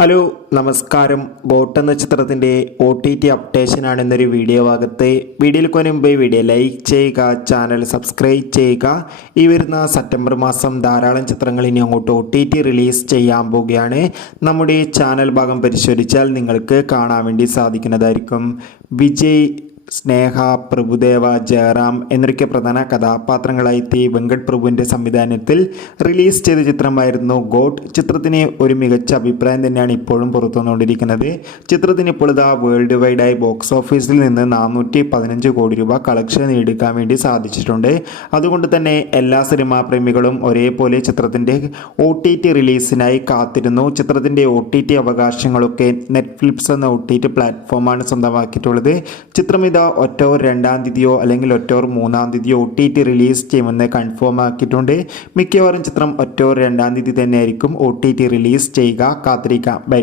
Hello നമസ്കാരം. Got എന്ന ചിത്രത്തിൻ്റെ OTT അപ്ഡേഷനാണ് എന്നൊരു വീഡിയോ ഭാഗത്ത്. വീഡിയോയിൽ മുൻപ് വീഡിയോ ലൈക്ക് ചെയ്യുക, ചാനൽ സബ്സ്ക്രൈബ് ചെയ്യുക. ഈ വരുന്ന സെപ്റ്റംബർ മാസം ധാരാളം ചിത്രങ്ങൾ ഇനി അങ്ങോട്ട് OTT റിലീസ് ചെയ്യാൻ പോവുകയാണ്. നമ്മുടെ ചാനൽ ഭാഗം പരിശോധിച്ചാൽ നിങ്ങൾക്ക് കാണാൻ വേണ്ടി സാധിക്കുന്നതായിരിക്കും. വിജയ്, സ്നേഹ, പ്രഭുദേവ, ജയറാം എന്നൊക്കെ പ്രധാന കഥാപാത്രങ്ങളായി വെങ്കട് പ്രഭുവിൻ്റെ സംവിധാനത്തിൽ റിലീസ് ചെയ്ത ചിത്രമായിരുന്നു ഗോട്ട്. ചിത്രത്തിന് ഒരു മികച്ച അഭിപ്രായം തന്നെയാണ് ഇപ്പോഴും പുറത്തു വന്നുകൊണ്ടിരിക്കുന്നത്. ചിത്രത്തിന് ഇപ്പോൾ വേൾഡ് വൈഡായി ബോക്സ് ഓഫീസിൽ നിന്ന് 415 കോടി രൂപ കളക്ഷൻ നേടിക്കാൻ വേണ്ടി സാധിച്ചിട്ടുണ്ട്. അതുകൊണ്ട് തന്നെ എല്ലാ സിനിമാ പ്രേമികളും ഒരേപോലെ ചിത്രത്തിൻ്റെ OTT റിലീസിനായി കാത്തിരുന്നു. ചിത്രത്തിൻ്റെ OTT അവകാശങ്ങളൊക്കെ നെറ്റ്ഫ്ലിക്സ് എന്ന OTT പ്ലാറ്റ്ഫോമാണ് സ്വന്തമാക്കിയിട്ടുള്ളത്. ചിത്രം ഒക്ടോബർ 2-ാം തീയതിയോ അല്ലെങ്കിൽ ഒക്ടോബർ 3-ാം തീയതിയോ OTT റിലീസ് ചെയ്യുമെന്ന് കൺഫേം ആക്കിയിട്ടുണ്ട്. മിക്കവാറും ചിത്രം ഒക്ടോബർ 2-ാം തീയതി തന്നെയായിരിക്കും OTT റിലീസ് ചെയ്യുക. കാത്തിരിക്കാം. ബൈ.